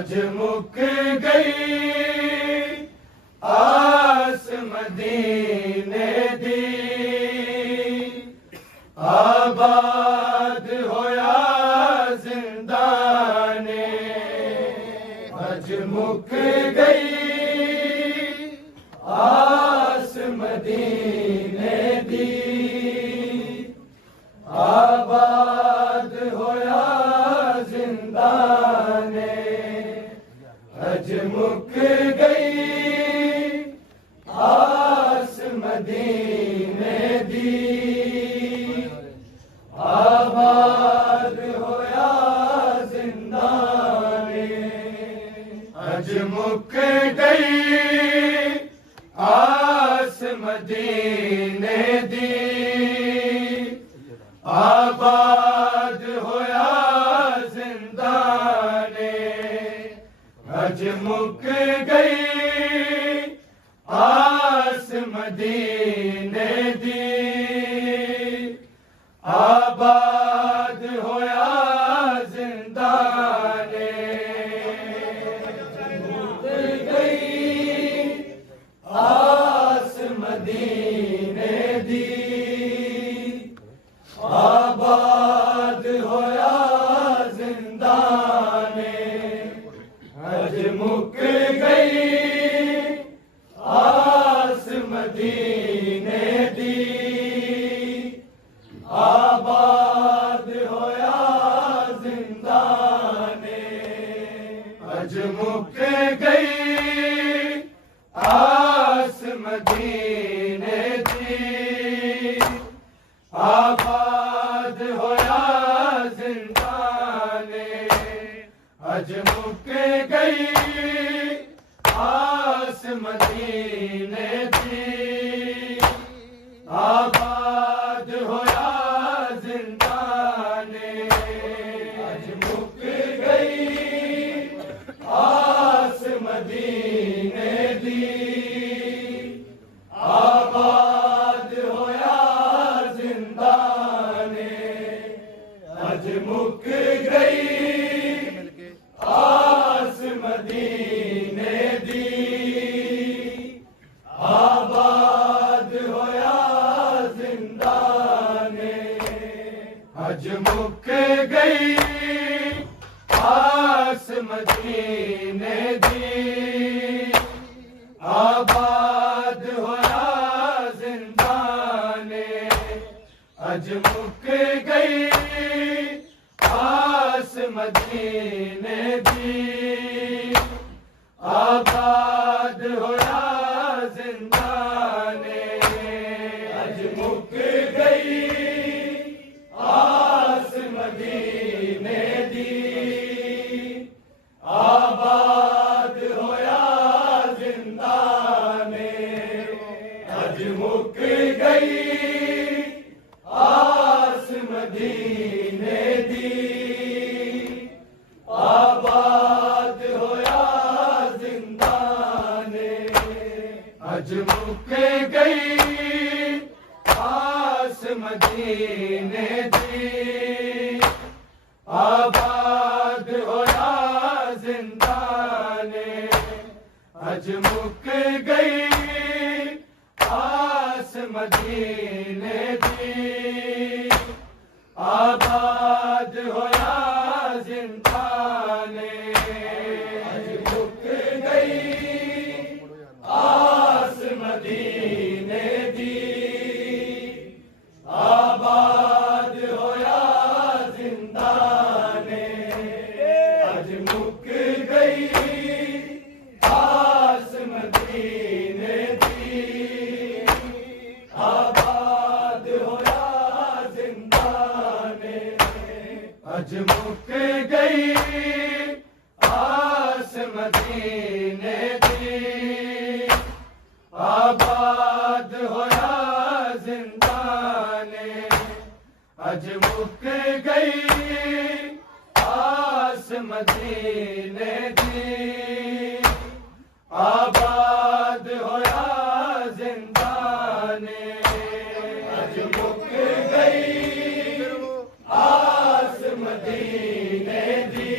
اج مک گئی آس مدینے دی آباد ہویا زندانے اج مک گئی آس مدینے دی آباد ہویا زندانے اج مک گئی آس مدینے دی آباد ہویا زندانے اج مک گئی آس مدینے دی آباد ہویا زندانے اج مک گئی آس مدینے دی آباد ہویا زندانے مک گئی آس مدینے دی آباد ہویا زندانے اج مک گئی آس مدینے دی آباد ہویا زندانے اج مک گئی آس مدینے دی آباد ہویا زندانے اج مک گئی آس مدینے دی آباد ہویا زندانے اج مک گئی آس مدینے دی آباد ہویا زندانے اج مک گئی آس مدینے دی آباد ہویا زندانے اج مک گئی آس مدینے دی آباد ہویا زندانے اج مک گئی آس مدینے دی آباد ہویا زندانے اج مک گئی آس مدینے دی آباد ہویا زندانے اج مک گئی آس مدینے دی آباد ہویا زندانے اج مک گئی آس مدینے دی آباد ہویا زندانے اج مک گئی آس مدینے دی آباد ہویا زندانے اج مک گئی آس مدینے دی آباد ہویا زندانے اج مک گئی آس مدینے دی آباد ہویا زندانے اج مک گئی آس مدینے دی آباد ہویا زندانے اج مک گئی آس مدینے دی آباد ہویا زندانے اج مک گئی آس مدینے دی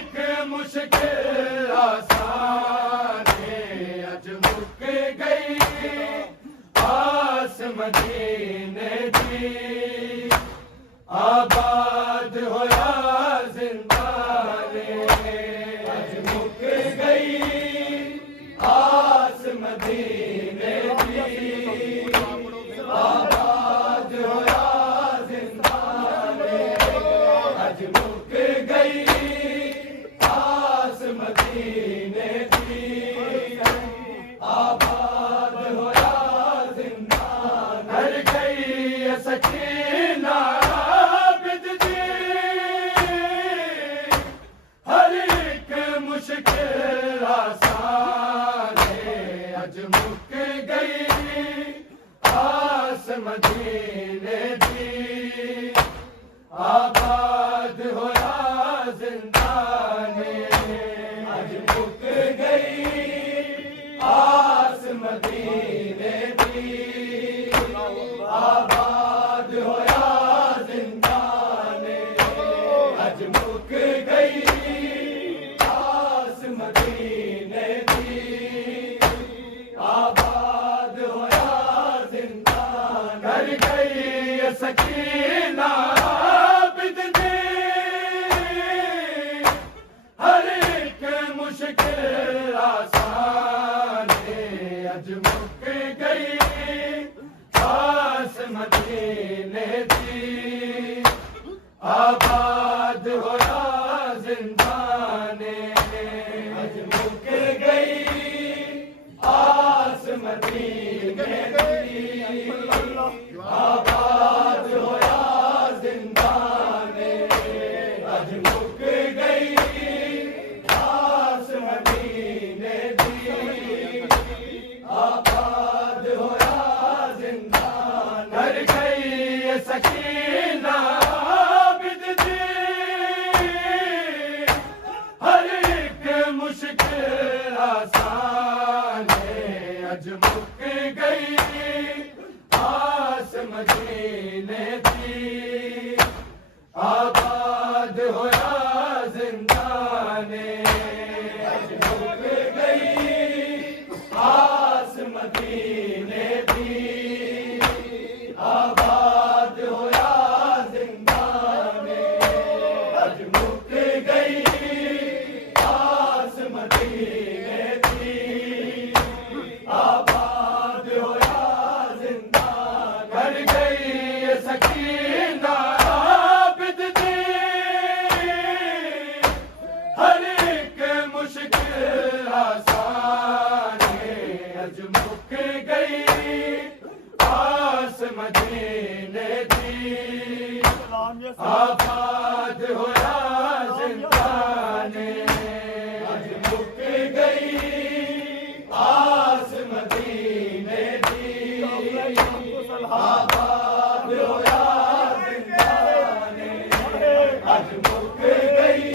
مدینے دی آباد ہویا زندانے اج مک گئی آس مدینے دی آباد ہویا زندانے اج مک گئی آس مدینے دی آباد ہویا زندان گھر گئی سکینہ عابد دی ہر ایک مشکل آسان ہے اج مک گئی آس مدینے دی آباد ہویا زندان اج مک گئی آس مدینے دی آباد ہویا زندان اج مک گئی آس مدینے دی آباد ہویا زندان گھر گئی سکینہ عابد دی ہر ایک مشکل آسان ہے اج مک گئی آس مدینے دی آباد ہویا زندان اج مک گئی آس مدینے دی آباد ہویا زندان اج مک گئی آس مدینے دی آباد ہویا زندان گھر گئی سکینہ عابد دی ہر ایک مشکل آسان ہے اج مک گئی آس مدینے دی آباد ہویا زندان اج مک گئی آس مدینے دی آباد ہویا زندان اج مک گئی آس مدینے دی آباد ہویا زندان گھر گئی سکینہ عابد دی ہر ایک مشکل آسان ہے اج مک گئی آس مدینے دی آباد ہویا زندان اج مک گئی آس مدینے دی آباد ہویا زندان اج مک گئی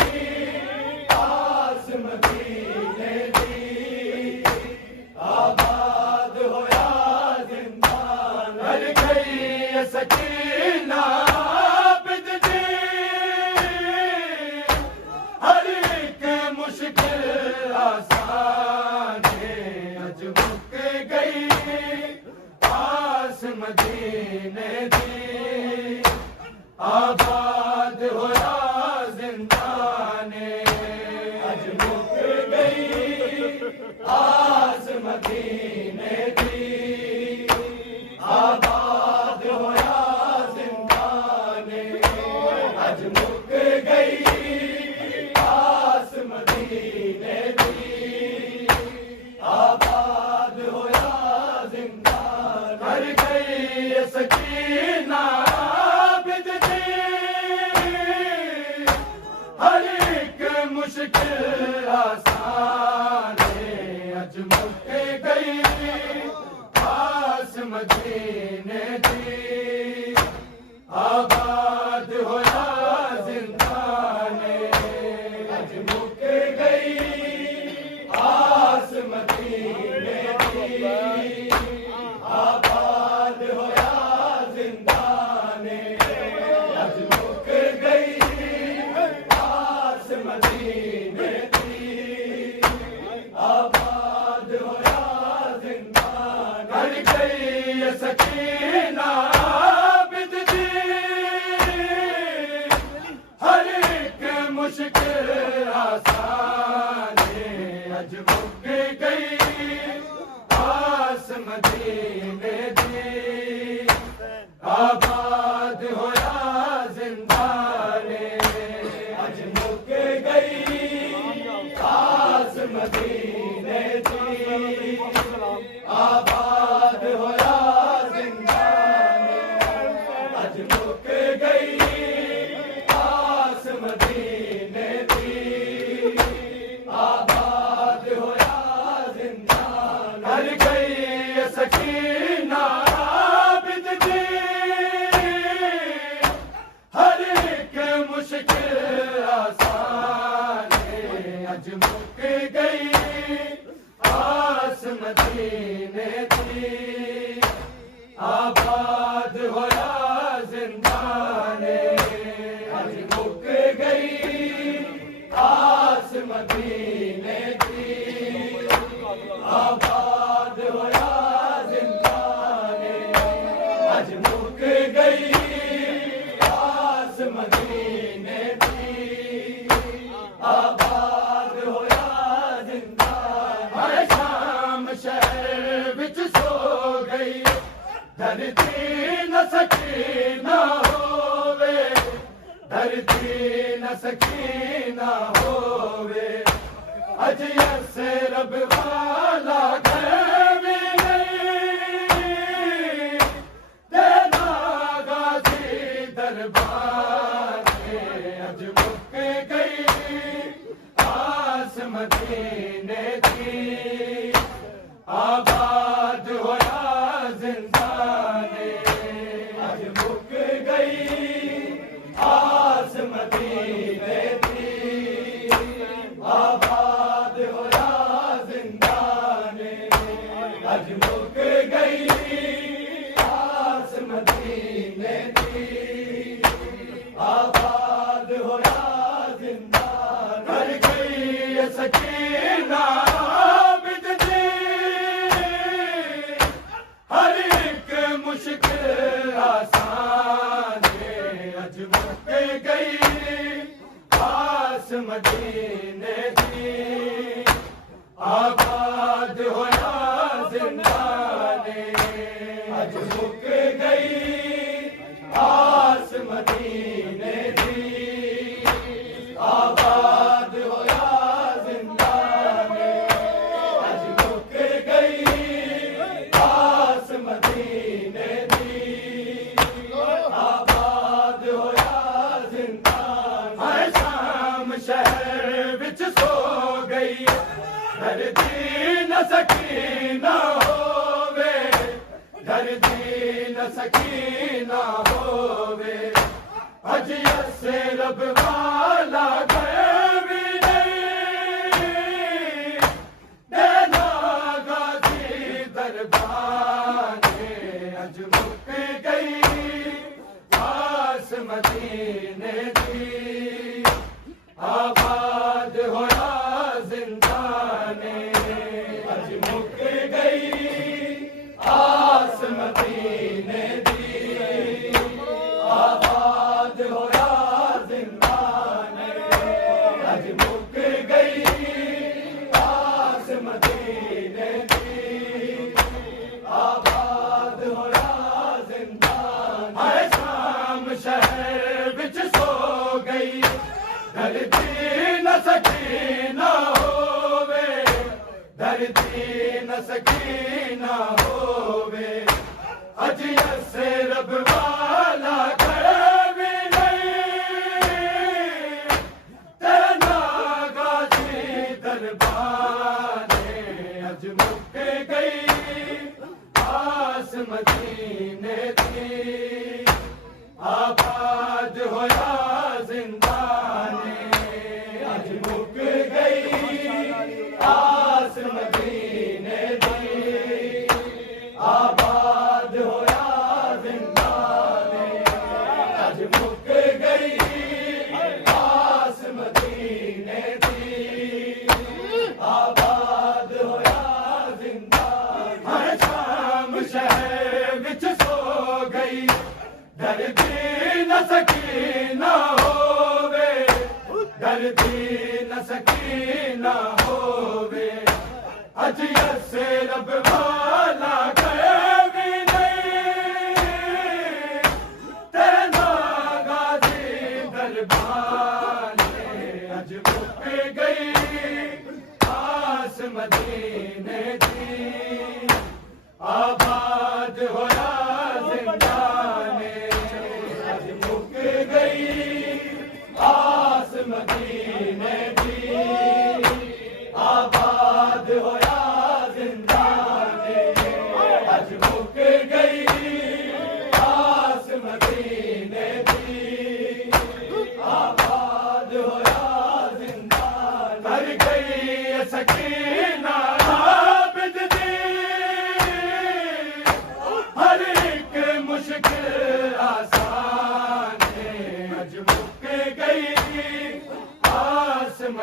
آس مدینے دی آباد ہویا زندان گھر گئی سکینہ عابد دی ہر ایک مشکل آسان ہے اج مک گئی آس مدینے دی آباد ہویا زندان اج مک گئی آس مدینے دی آباد ہویا زندان اج مک گئی آس مدینے دی آباد ہویا زندان گھر گئی سکینہ عابد دی اج مک گئی آس مدینے دی آباد ہویا زندان ہر گئی سکینہ عابد دی ہر ایک مشکل آسان اج مک گئی آس مدینے دی آباد ہویا زندان اج مک گئی آس مدینے دی آباد ہویا زندان اج مک گئی آس مدینے دی آباد ہویا زندان ہر شام شہر وچ سو گئی دھرتی نہ سکینہ ہووے دھرتی نہ سکینہ ہووے اج یسے رب والا گھر بھی نہیں دینا غازی دربار اج مک گئی آس مدینے کی آباد ہویا زندان اج مک گئی آس مدینے دی آباد ہویا زندان اج مک گئی آس مدینے دی آباد ہویا زندان ہر گئی سکینہ عابد دی ہر ایک مشکل آسان اج مک گئی آس مدینے دی آباد ہویا زندان اج مک گئی آس مدینے دی آباد ہویا زندان اج مک گئی آس مدینے دی آباد ہویا زندان ہر شام شہر وچ سو گئی دھرتی نہ سکینہ ہووے دھرتی نہ سکینہ ہووے اج یسے رب والا گھر بھی نہیں دینا غازی دربان اج مک گئی آس مدینے دی آباد ہویا زندان اج مک گئی آس مدینے دی آباد ہویا زندان اج مک گئی آس مدینے دی آباد ہویا زندان ہر شام شہر وچ سو گئی دھرتی نہ سکینہ ہووے دھرتی نہ سکینہ ہووے اج یسے رب والا گھر بھی نہیں دینا غازی دربان اج مک گئی آس مدینے دی آباد ہویا زندان اج مک گئی آس مدینے دی آباد ہویا زندان اج مک گئی آس مدینے دی آباد ہویا زندان ہر شام شہر وچ سو گئی دھرتی نہ سکینہ ہووے دھرتی نہ سکینہ ہووے اج یسے رب والا گھر بھی نہیں دینا غازی دربان اج مک گئی آس مدینے دی آباد ہویا زندان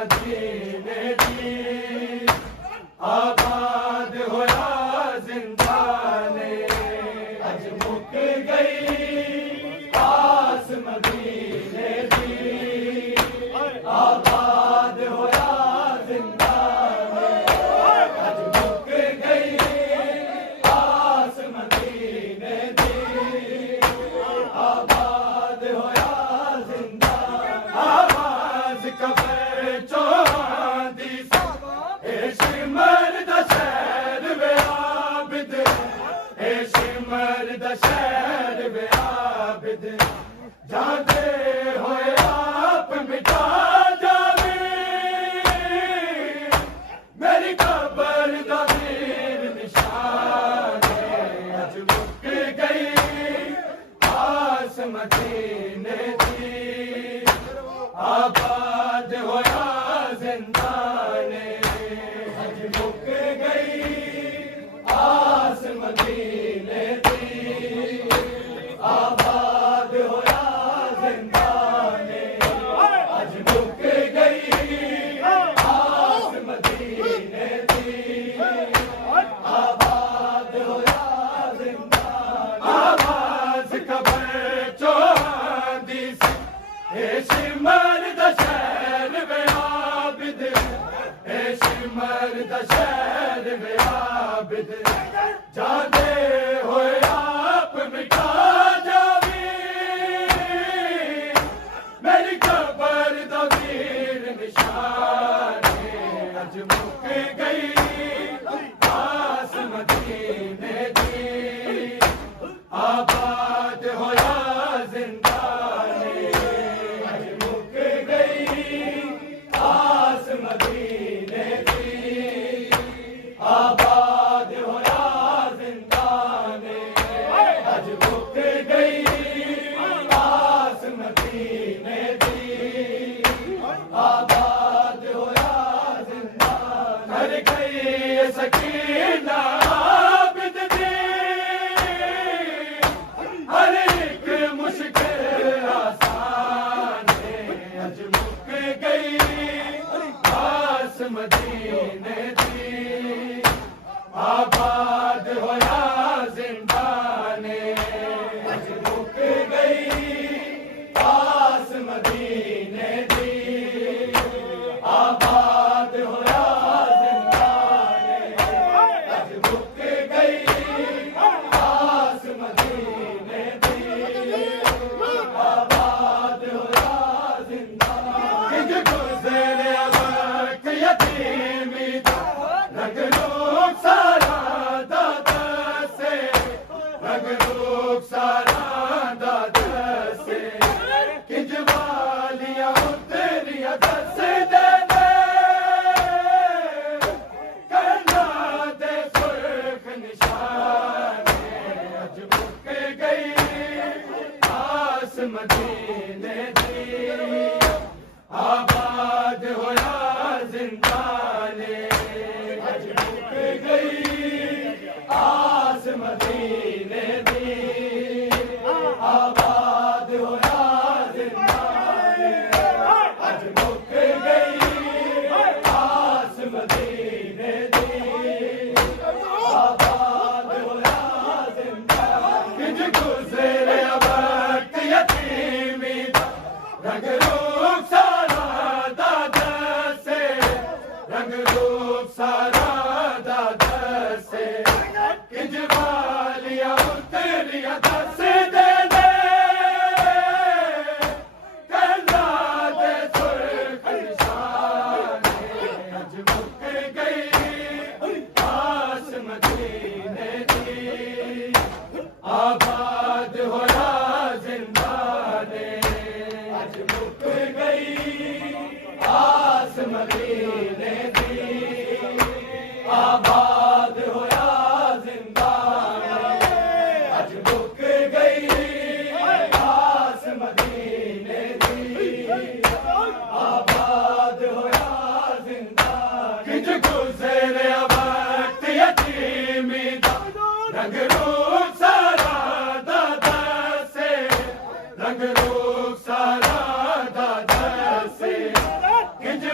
مدینے دی آباد ہویا زندانے اج مک گئی آس مدینے دی آباد ہویا زندانے اج مک گئی آس مدینے دی آباد ہویا زندانے آواز قبر چوہاں دی اے شمر دا شہر وے عابد اے شمر دا شہر وے عابد جاندے ہوئے آپ مٹا جاوی میری قبر دا ویر نشان اج مک گئی آس مدینے دی آباد ہویا زندانے اج مک گئی آس مدینے دی آباد ہویا زندانے اج مک گئی آس مدینے دی آباد ہویا زندانے آواز قبر چوہاں دی اے شمر دا شہر وے عابد اے شمر دا شہر وے عابد جاندے ہوئے آپ مٹا جاوی میری قبر دا ویر نشان اج مک گئی آس مدینے دی آباد ہویا زندانے اج مک گئی آس مدینے دی آباد ہویا زندانے اج مک گئی آس مدینے دی آباد ہویا زندانے ہر گئی سکینہ عابد دی ہر ایک مشکل آسان اج مک گئی آس مدینے دی آباد ہویا زندانے اج مک گئی آس مدینے دی آباد ہویا زندانے اج مک گئی آس مدینے دی آباد ہویا زندانے کنج گزریا وقت یتیمی دا رنگ روپ سارا دادا سے رنگ روپ سارا دادا سے کنج والیاں اتریاں دس دے کرنا دے سرخ نشانے اج مک گئی آس مدینے دی آباد ہویا زندانے اج مک گئی آس مدینے دی آباد ہویا زندانے اج مک گئی آس مدینے دی آباد ہویا زندانے کنج گزریا وقت یتیمی دا رنگ روپ سارا دادا سے رنگ روپ سارا دادا سے کنج والیاں اتریاں دس دے کرنا دے سرخ نشانے اج مک گئی آس مدینے دی آباد ہویا زندانے اج مک گئی آس مدینے دی آباد ہویا زندانے اج مک گئی آس مدینے دی آباد ہویا زندانے کنج گزریا وقت یتیمی دا رنگ روپ سارا دادا سے رنگ روپ سارا دادا سے کنج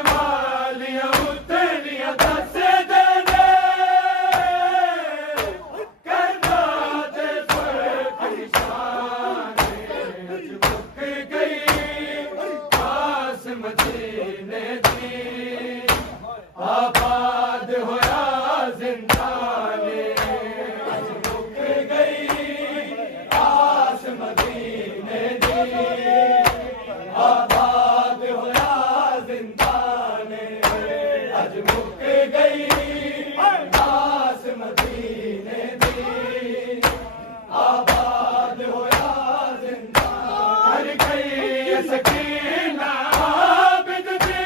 سکینہ عابد دی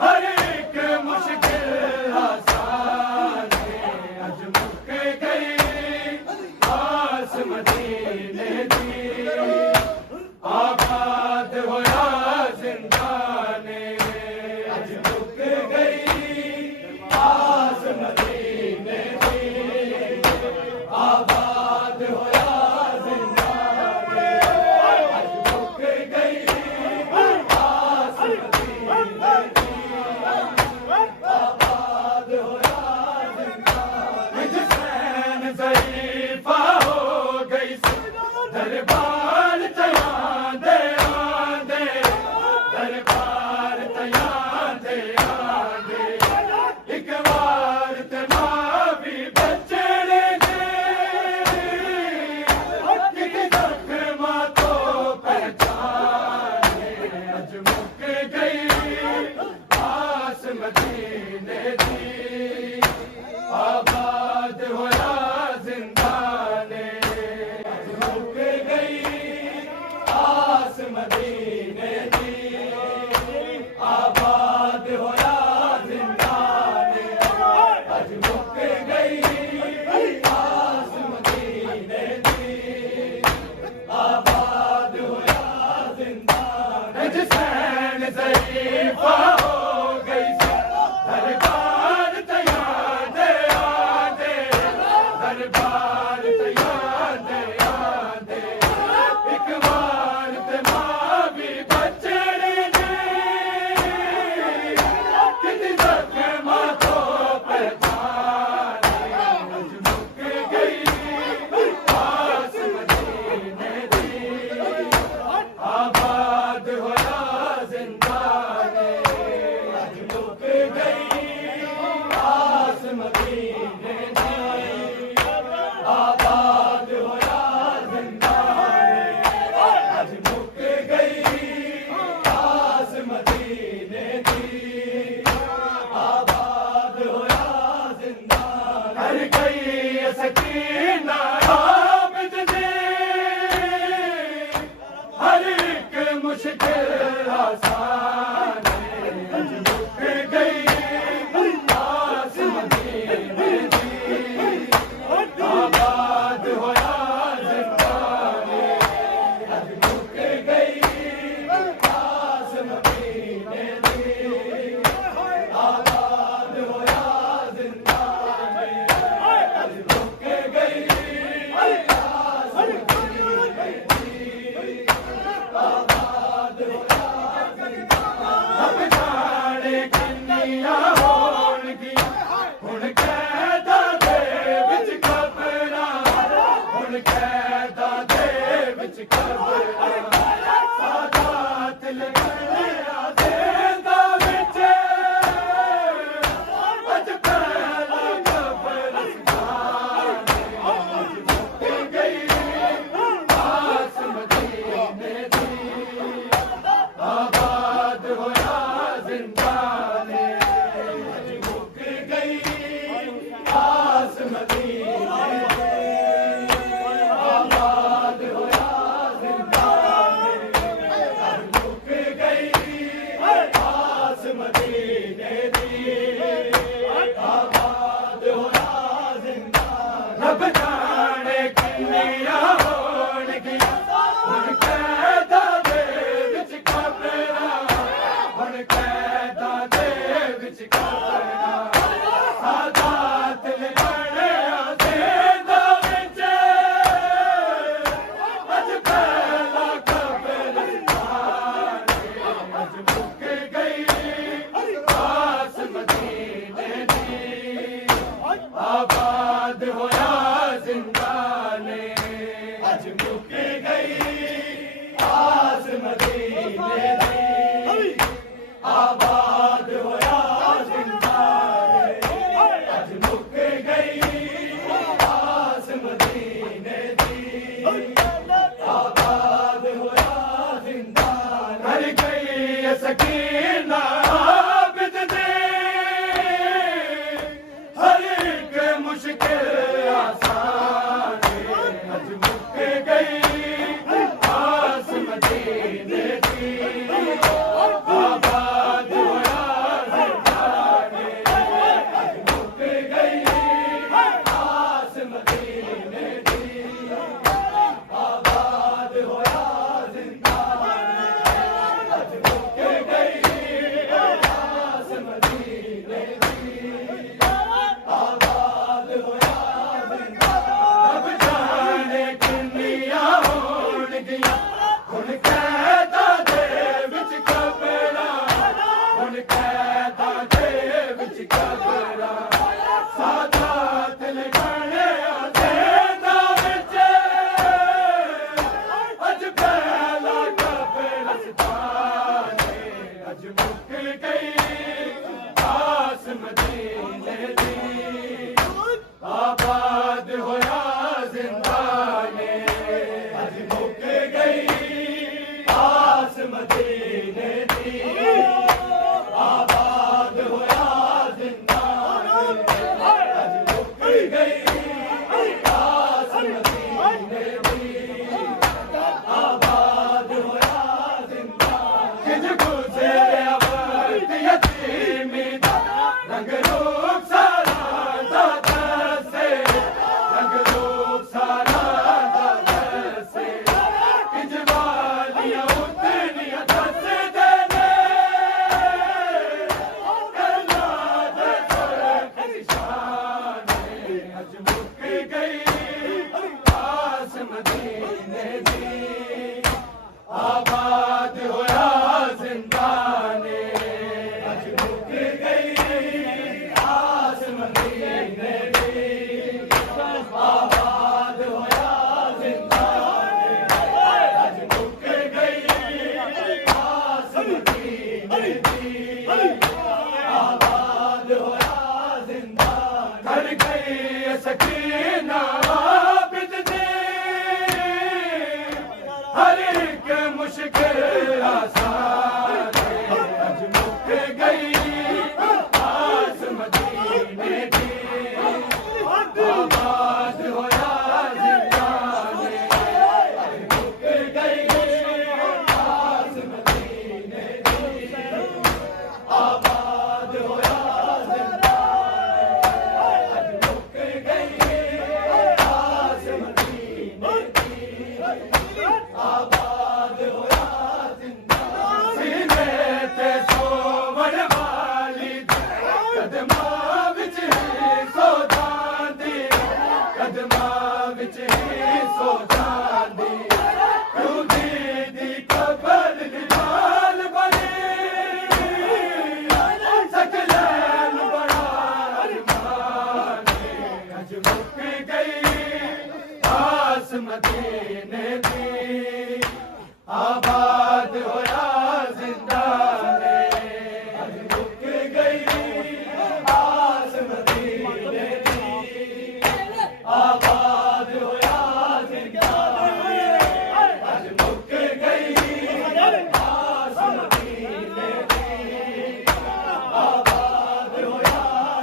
ہر ایک مشکل آسان اج مک گئی آس مدینے دی آباد ہویا زندان اج مک گئی آس مدینے دی آباد ہویا زندان اج مک گئی آس مدینے دی آباد ہویا زندان حسین ضعیفہ ہو گئی دربار تیاں دے آندے دربار تیاں دے آندے ایک بار تے ماں بھی بچڑے دے ایک زخمہ تو پہچانے اج مک گئی آس مدینے دی آباد ہویا زندان اج مک گئی آس مدینے دی آباد ہویا زندان اج مک گئی آس مدینے دی آباد ہویا زندان حسین ضعیفہ ہو گئی دربار تیاں دے آندے دربار تیاں دے آندے ایک بار تے ماں بھی بچڑے دے کتی زخمہ تو پہچانے اج مک گئی آس مدینے دی آباد ہویا زندان اج مک گئی آس مدینے دی آباد ہویا زندان اج مک گئی آس مدینے دی آباد ہویا زندان ہر گئی سکینہ عابد دی ہر ایک مشکل آسان اج مک گئی آس مدینے دی آباد ہویا زندان اج مک گئی آس مدینے دی آباد ہویا زندان اج مک گئی آس مدینے دی آباد ہویا زندان اب جانے کنیاں ہون گیا ہن قیداں دے وچ قبراں ہن قیداں دے وچ قبراں سادات لگنے زندہ وچ اج پہلا قبرستان اج مک گئی آس مدینے دی آباد ہویا زندان اج مک گئی آس مدینے دی آباد ہویا زندان اج مک گئی آس مدینے دی آباد ہویا زندان رب جانے کنیاں ہون گیا ہن قیداں دے وچ قبراں ہن قیداں دے وچ قبراں سادات لگنے زندہ وچ اج پہلا قبرستان اج مک گئی آس مدینے دی آباد ہویا زندان اج مک گئی آس مدینے دی آباد ہویا زندان اج مک گئی آس مدینے دی آباد ہویا زندان ہر گئی سکینہ عابد دی ہر ایک مشکل آسان اج مک گئی آس گیا ہن قیداں دے وچ قبراں ہن قیداں دے وچ قبراں سادات لگانے زنداں وچ اج پہلا قبرستان اج مک گئی آس مدینے دی آباد ہویا زندان اج مک گئی آس مدینے دی آباد ہویا زندان اج مک گئی آس مدینے دی آباد ہویا زندان کج گزریا وقت یتیمی دا رنگ روپ سارا دا دسے رنگ روپ سارا دا دسے کج والیاں اتنیاں دس دینے کرنا دے سرخ نشان اج مک گئی آس مدینے دی آباد ہویا زندان اج مک گئی آس مدینے دی آباد ہویا زندان اج مک گئی آس مدینے دی آباد ہویا زندان گھر گئی سکینہ عابد دی ہر ایک مشکل آسان اج مک گئی آس مدینے دی آباد ہویا زندان اج مک گئی آس مدینے دی آباد ہویا زندان اج مک گئی آس مدینے دی آباد ہویا زندان سینے تے سوون والی قدماں وچ ہی سو جاندی قدماں وچ ہی سو جاندی روزی دی قبر دی نال بنی سکلین بڑا ارمان اج مک گئی آس مدینے دی آباد ہویا زندان اج مک گئی آس مدینے دی آباد ہویا زندان اج مک گئی آس مدینے دی آباد ہویا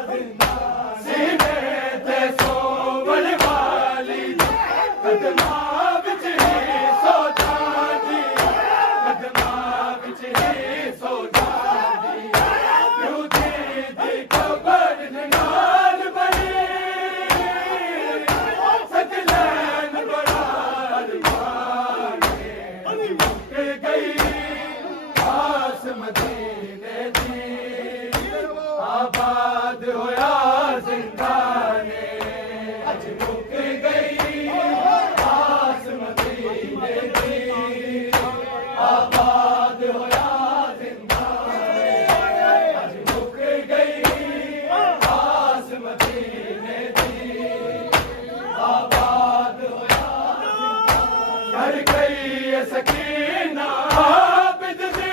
زندان سینے تے سوون والی قدماں وچ ہی سو جاندی قدماں وچ ہی سو جاندی روزی دی قبر دے نال بنی سکلین بڑا ارمان اج مک گئی آس مدینے دی آباد ہویا زندان اج مک گئی آس مدینے دی آباد ہویا زندان اج مک گئی آس مدینے دی آباد ہویا زندان گھر گئی سکینہ عابد دی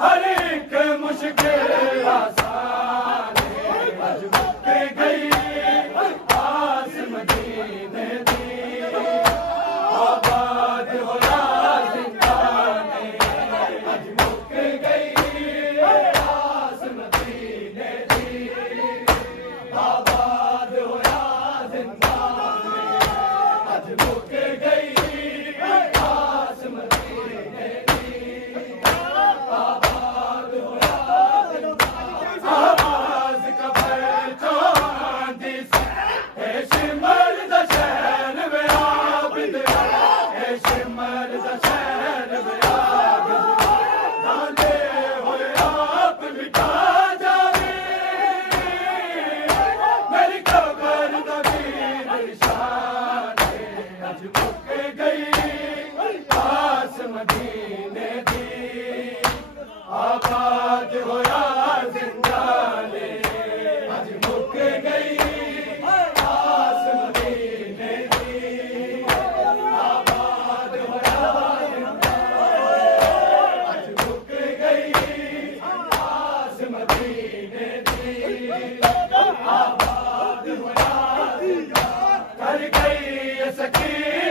ہر ایک مشکل آسان اج مک گئی آس مدینے دی آباد ہویا زندان اج مک گئی آس مدینے دی آباد ہویا زندان اج مک گئی آس مدینے دی آباد ہویا زندان آواز قبر چاندی سے اے شمر دا شہر میں عابد اے شمر دا شہر میں عابد داندے ہوئے آپ مٹا جاوے میری قبر دا بھی نشان اج مک گئی آس مدینے دی آباد ہویا زندانے اج مک گئی آس مدینے دی آباد ہویا زندانے اج مک گئی آس مدینے دی آباد ہویا کر گئی سکین